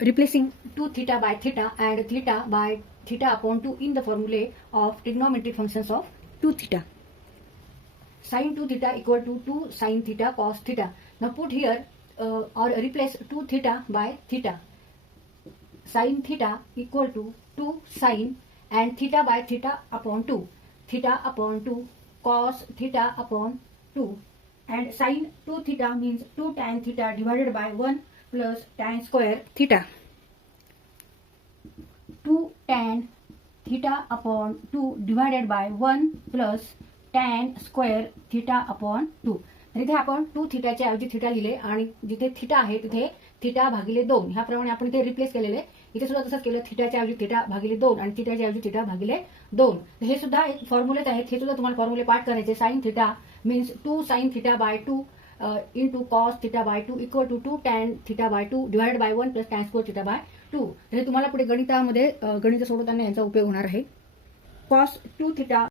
replacing 2 theta by theta and theta by theta upon 2 in the formulae of trigonometric functions of 2 theta. Sin 2 theta equal to 2 sin theta cos theta. Now put here or replace 2 theta by theta. Sin theta equal to 2 sin and theta by theta upon 2. Theta upon 2 cos theta upon 2. And sin 2 theta means 2 tan theta divided by 1 plus tan square theta. 2 tan theta upon 2 divided by 1 plus tan square theta upon 2. तर इथे आपण 2 थीटाच्या ऐवजी theta लिहिले आणि जिथे theta आहे तिथे theta भागिले 2 ह्याप्रमाणे आपण इथे रिप्लेस केलेले. इथे सुद्धा तसंच केलं, थीटाच्या ऐवजी थीटा भागिले 2 आणि थीटाच्या ऐवजी थीटा भागिले 2. हे सुद्धा एक फॉर्म्युलेच आहेत, हे सुद्धा तुम्हाला फॉर्म्युले पाठ करायचे. Sine theta means 2 sine theta by 2 into cos theta by 2 equal to 2 tan theta by 2 divided by 1 plus tan square theta by 2. तर हे तुम्हाला पुढे गणितामध्ये गणित सोडवताना यांचा उपयोग होणार आहे. Cos 2 theta